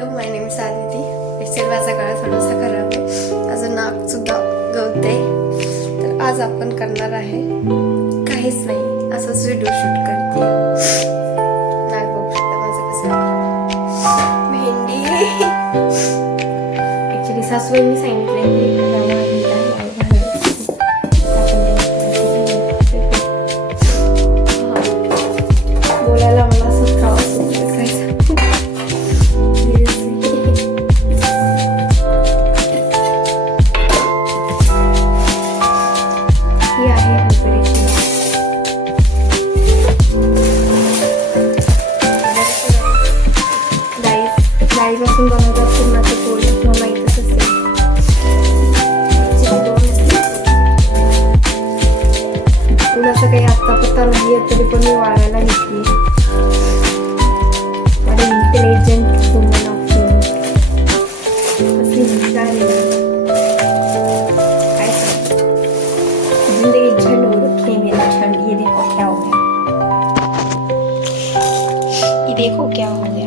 Hello my name सादिती एक्सेल माझा गळा थोडासा खराब आहे. माझं नाकसुद्धा गवते तर आज आपण करणार आहे काहीच नाही असंच व्हिडिओ शूट करते नाक बघू शकता माझं कसं भेंडी ॲक्च्युली सासूबाईंनी सांगितलेली त्यामुळे डाळीपासून बनवतात पुरणाचं पोळी तुम्हाला माहीतच असेल याची दोन उन्हाचं काही आत्ता पत्ता नाही आहे तरी पण मी वाळायला घेतली आणि इंटेलिजंट वुमन ऑफ कसली हुशार आहे ना. काय सांगू जिंदगी झंड हो रखी है मेरा झंड ये देखो क्या हो गया ये देखो क्या हो गया एकदा मी खाली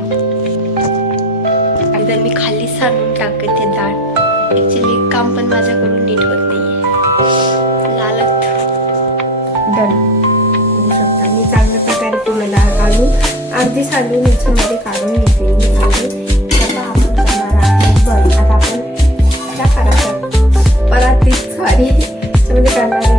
सांडून टाकते डाळ ऍक्च्युली काम पण माझ्याकडून नीट होत नाहीये. लालत डन बघू शकता मी चांगल्या प्रकारे तुम्हाला घालून काढून अर्धी सांडून याच्यामध्ये काढून घेतलेली आहे. आपण करणार बरं आता आपण काय करायचं परातीत सॉरी त्याच्यामध्ये करणार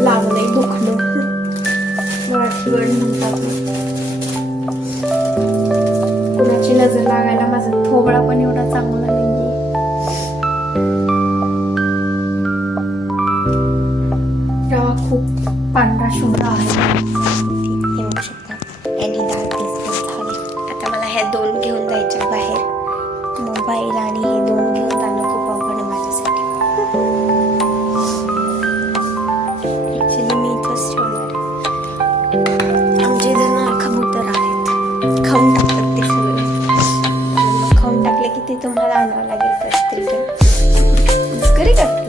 लागलंय दुखणं मराठी वड म्हणतात कुणाची नजर लागायला माझा थोबडा पण एवढा चांगला नाही रवा खूप पांढरा शुभ्र आहे. हे बघू शकता आणि डाळ पीस झाले आता मला ह्या दोन घेऊन जायच्या बाहेर. मोबाईल आणि हे दोन. तुम्हाला आणावं लागेल कसं तरी का?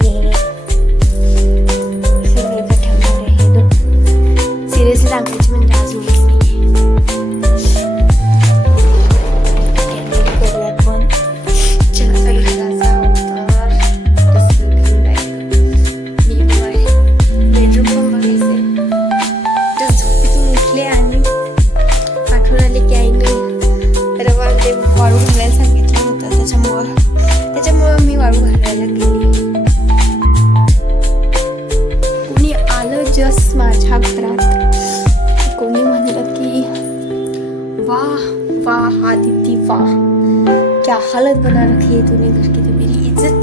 रखी है तूने घर की तो मेरी इज़्ज़त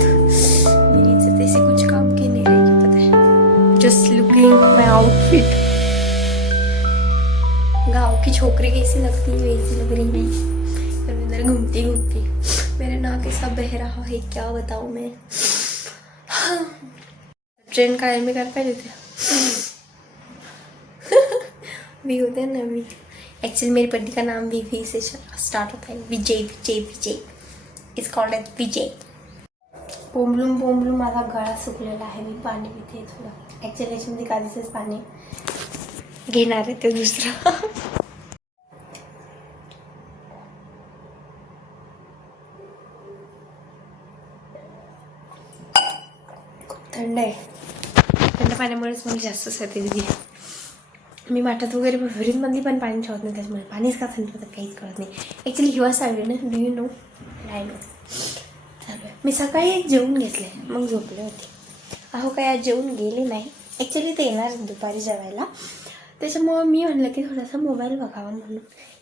मेरी इज़्ज़त ऐसे कुछ काम की नहीं रहेगी पता है। जस्ट लुकिंग माई आउटफिट गाँव की छोकरी कैसी लगती है, वैसी लग रही मैं मैं इधर घूमती घूमती। मेरे नाक ऐसा बह रहा है, क्या बताऊँ मैं? ट्रेन का में कर पाहिजे होते वी होते हैं ना वी एक्चुअली मेरी पति का नाम वी वी से स्टार्ट होता है। Vijay Vijay Vijay. Is called as Vijay बोंबलून बोंबलून माझा गळा सुकलेला आहे. मी पाणी पिते थोडं. ॲक्च्युली याच्यामध्ये काजीचंच पाणी घेणार आहे ते दुसरं. खूप थंड आहे. थंड पाण्यामुळेच मला जास्त सर्दी दिली मी माठात वगैरे पण फ्रीजमधली पण पाणी ठेवत नाही त्याच्यामुळे पाणीच का थंड होतं काहीच कळत नाही. ॲक्च्युली हिवाळा चालू ना do you know I know चालू मी सकाळी एक जेवून घेतले मग झोपले होते. अहो काय आज जेवून गेले नाही. ॲक्च्युली ते येणार दुपारी जेवायला. त्याच्यामुळं मी म्हणलं की थोडासा मोबाईल बघावा म्हणून.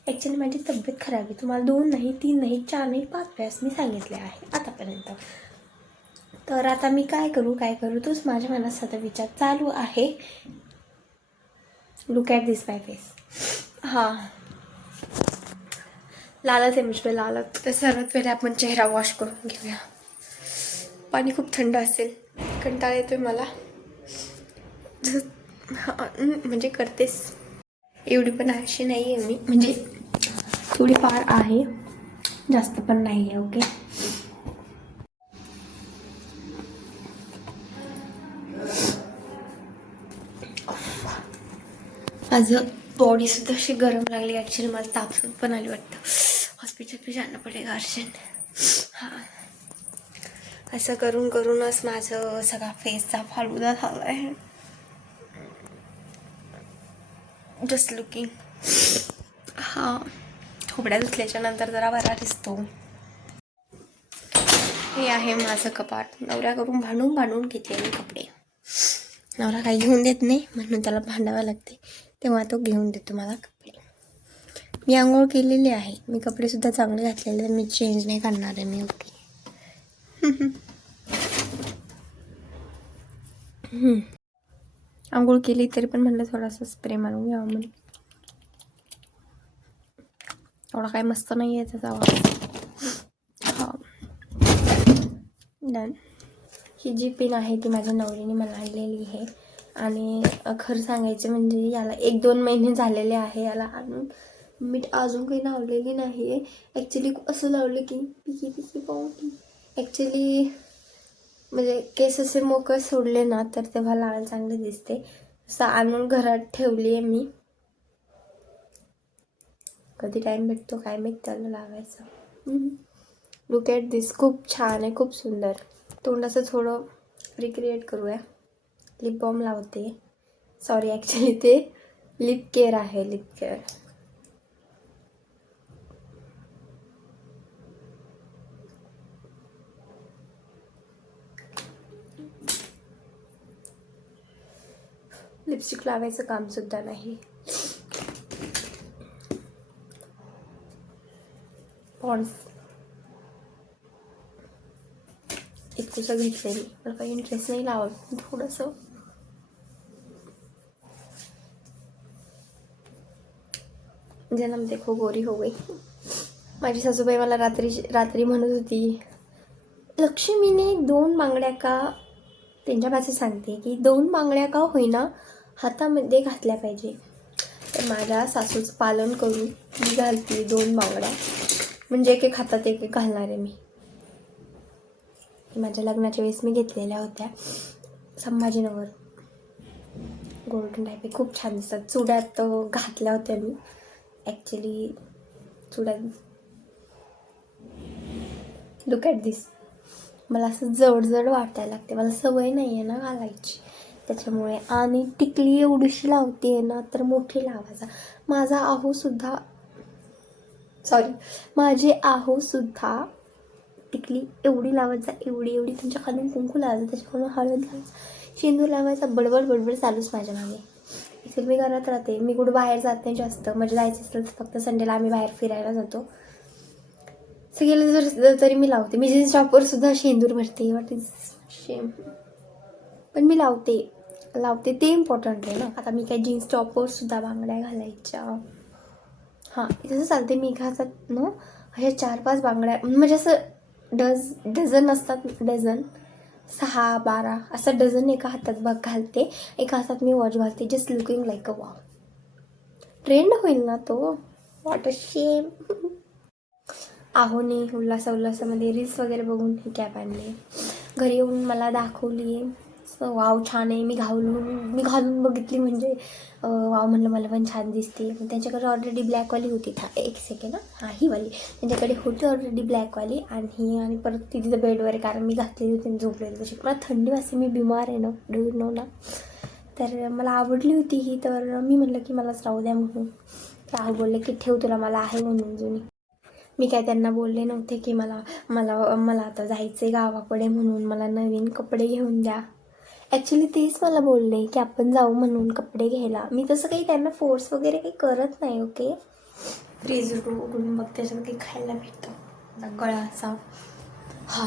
ॲक्च्युली माझी तब्येत खराब आहे. तुम्हाला दोन नाही तीन नाही चार नाही पाच वेळेस मी सांगितले आहे आतापर्यंत. तर आता मी काय करू काय करू? तोच माझ्या मनात सध्या विचार चालू आहे. Look at this my face हां. लालच आहे मुझपे लालच. तर सर्वात पहिले आपण चेहरा वॉश करून घेऊया. पाणी खूप थंड असेल. कंटाळा येतोय मला. म्हणजे करतेस. एवढी पण अशी नाही आहे मी. म्हणजे थोडीफार आहे. जास्त पण नाही आहे ओके माझं बॉडी सुद्धा अशी गरम लागली. ॲक्च्युली मला ताप पण आली वाटतं. हॉस्पिटल पे जाणं पडेल अर्जंट हां. असं करून करूनच माझं सगळा फेसचा फालुदा झाला आहे जस्ट लुकिंग हां. थोबड्या धुतल्याच्या नंतर जरा बरा दिसतो. हे आहे माझं कपाट. नवऱ्या करून भांडून भांडून घेतलेले कपडे. नवरा काही घेऊन देत नाही म्हणून त्याला भांडावं लागते तेव्हा तो घेऊन देतो मला कपडे. मी आंघोळ केलेली आहे. मी कपडेसुद्धा चांगले घातलेले आहेत. मी चेंज नाही करणार आहे. मी ओके आंघोळ केली तरी पण म्हणलं थोडासा स्प्रे मारून घ्यावा म्हणून. थोडा काय मस्त नाही आहे त्याचा आवाज. हा. डन ही जी पिन आहे ती माझ्या नवरीने मला आणलेली आहे. आणि खरं सांगायचं म्हणजे याला एक दोन महिने झालेले आहे याला आणून मीठ अजून काही लावलेली नाही आहे ॲक्च्युली असं लावलं की पिकी पिकी पाहून ॲक्च्युली म्हणजे केस असे मोकळे सोडले ना तर तेव्हा लाल चांगले दिसते. असं आणून घरात ठेवली आहे मी. कधी टाईम भेटतो काय माहीत त्याला लावायचं. लुक ॲट दिस खूप छान आहे खूप सुंदर. तोंडाचं थोडं रिक्रिएट करूया. लिप बॉम लावते. सॉरी ॲक्च्युली ते लिप केअर आहे लिप केअर लिपस्टिक लावायचं कामसुद्धा नाही. पॉन्स इतकंसं घेतलं मी. मला काही इंटरेस्ट नाही लावत थोडंसं. जन्म म्हणजे देखो गोरी हो गई. माझी सासूबाई मला रात्री रात्री म्हणत होती लक्ष्मीने दोन बांगड्या का? त्यांच्या भाषेत सांगते की दोन बांगड्या का होईना हातामध्ये घातल्या पाहिजे. तर माझ्या सासूचं पालन करून मी घालते दोन बांगड्या. म्हणजे एक एक हातात एक एक घालणार आहे मी. माझ्या लग्नाच्या वेळेस मी घेतलेल्या होत्या संभाजीनगर. गोल्डन टाईप आहे. खूप छान दिसतात. चुड्यात घातल्या होत्या मी. ॲक्च्युली चुड्यात लुक ॲट दिस मला असं जड जड वाटायला लागते मला सवय नाही आहे ना घालायची. त्याच्यामुळे आणि टिकली एवढीशी लावते ना तर मोठी लावायचा. माझा आहूसुद्धा सॉरी माझे आहोसुद्धा टिकली एवढी लावायचा एवढी एवढी. तुमच्या खालून कुंकू लावायचा त्याच्याकडून हळद लावायचा. शेंदूर लावायचा. बडबड बडबड चालूच माझ्या मागे. ॲक्च्युली मी घरात राहते. मी कुठं बाहेर जात नाही जास्त. म्हणजे जायचं असेल तर फक्त संडेला आम्ही बाहेर फिरायला जातो. सगळ्याला जर तरी मी लावते. मी जीन्स टॉपवर सुद्धा शेंदूर भरते. वॉट इज शेम पण मी लावते. लावते. ते इम्पॉर्टंट आहे ना. आता मी काय जीन्स टॉपवर सुद्धा बांगड्या घालायच्या. हां. तसं चालते मी एका हातात ना अशा चार पाच बांगड्या. म्हणजे असं डझ डझन असतात डझन. सहा बारा असं डझन एका हातात बघ घालते. एका हातात मी वॉच घालते just looking like a wow trend होईल ना तो? वॉट अ शेम आहोने उल्हासा उल्हासामध्ये रील्स वगैरे बघून ही कॅप आणली घरी येऊन मला दाखवली वाव छान आहे. मी घालून मी घालून बघितली म्हणजे वाव म्हणलं मला पण छान दिसते. त्यांच्याकडे ऑलरेडी ब्लॅकवाली होती. था एक सेकंड हां. ही वाली. त्यांच्याकडे होती ऑलरेडी ब्लॅकवाली आणि ही आणि परत तिथं बेडवर आहे. कारण मी घातलेली होती आणि झोपलेली तशी. मला थंडी वाजते. मी बिमार आहे ना डू नो ना. तर मला आवडली होती ही. तर मी म्हटलं की मलाच राहू द्या म्हणून. राहुल बोलले की ठेव तुला मला आहे म्हणून जुनी. मी काय त्यांना बोलले नव्हते की मला मला मला आता जायचं आहे गावाकडे म्हणून. मला नवीन कपडे घेऊन द्या. ॲक्च्युली तेच मला बोलले की आपण जाऊ म्हणून कपडे घ्यायला. मी तसं काही त्यांना फोर्स वगैरे काही करत नाही ओके फ्रीज उघडून बघ त्याच्यामध्ये खायला भेटतं. गळा असा. हा.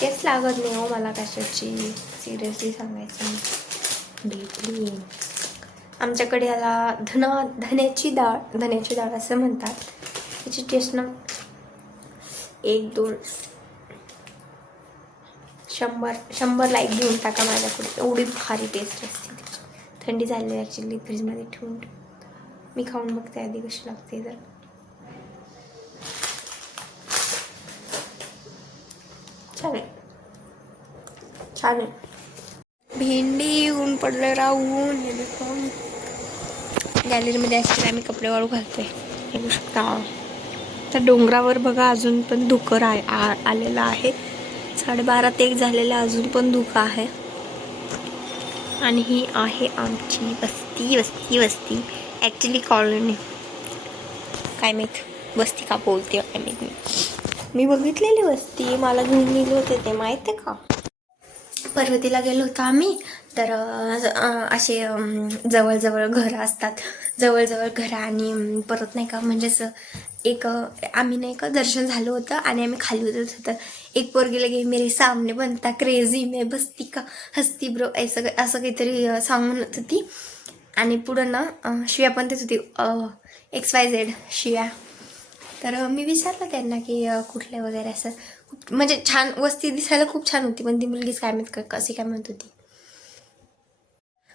तेच लागत नाही हो मला कशाची. सिरियसली सांगायचं डीपली आमच्याकडे याला धना धन्याची डाळ धन्याची डाळ असं म्हणतात. त्याची टेस्ट ना एक दोन शंभर शंभर लाईक घेऊन टाका माझ्याकडे एवढी भारी टेस्ट असते त्याची थंडी झाली ॲक्च्युली फ्रीजमध्ये ठेवून मी खाऊन बघते आधी कशी लागते तर. छान आहे छान आहे भेंडी ऊन पडलं राहून. हे खाऊन गॅलरीमध्ये असतील आम्ही कपडे वाळू घालतोय. बघू शकता. तर डोंगरावर बघा अजून पण धुकर आहे आ आलेलं आहे. साडेबारा ते एक झालेलं अजून पण धुकं आहे. आणि ही आहे आमची वस्ती वस्ती वस्ती. ॲक्च्युली कॉलनी काय माहीत? वस्ती का बोलते काय माहीत मी मी बघितलेली वस्ती मला घेऊन गेले होते ते माहीत आहे का? पर्वतीला गेलो होतो आम्ही तर असे जवळजवळ घरं असतात. जवळजवळ घरं आणि परत नाही का म्हणजे असं एक आम्ही नाही का दर्शन झालं होतं आणि आम्ही खाली उतरत होतं. एक पोरगीला गे मेरे सामने बनता क्रेझी मे बसती का हस्ती ब्रो असं असं काहीतरी सॉंग म्हणत होती. आणि पुढं ना शिव्या पण देत होती एक्स वाय झेड शिव्या. तर मी विचारलं त्यांना की कुठल्या वगैरे असं. म्हणजे छान वस्ती दिसायला खूप छान होती पण ती मुलगीच काय म्हणत कशी काय म्हणत होती?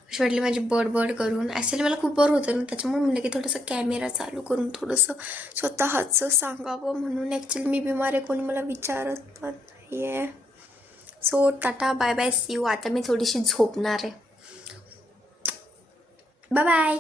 अशी वाटली माझी बड बड करून. ॲक्च्युली मला खूप बरं होतं ना त्याच्यामुळे म्हणलं की थोडंसं कॅमेरा चालू करून थोडंसं स्वतःचं सांगावं म्हणून. ॲक्च्युली मी बिमार आहे कोणी मला विचारत पण नाही आहे so tata bye bye see you आता मी थोडीशी झोपणार आहे. Bye bye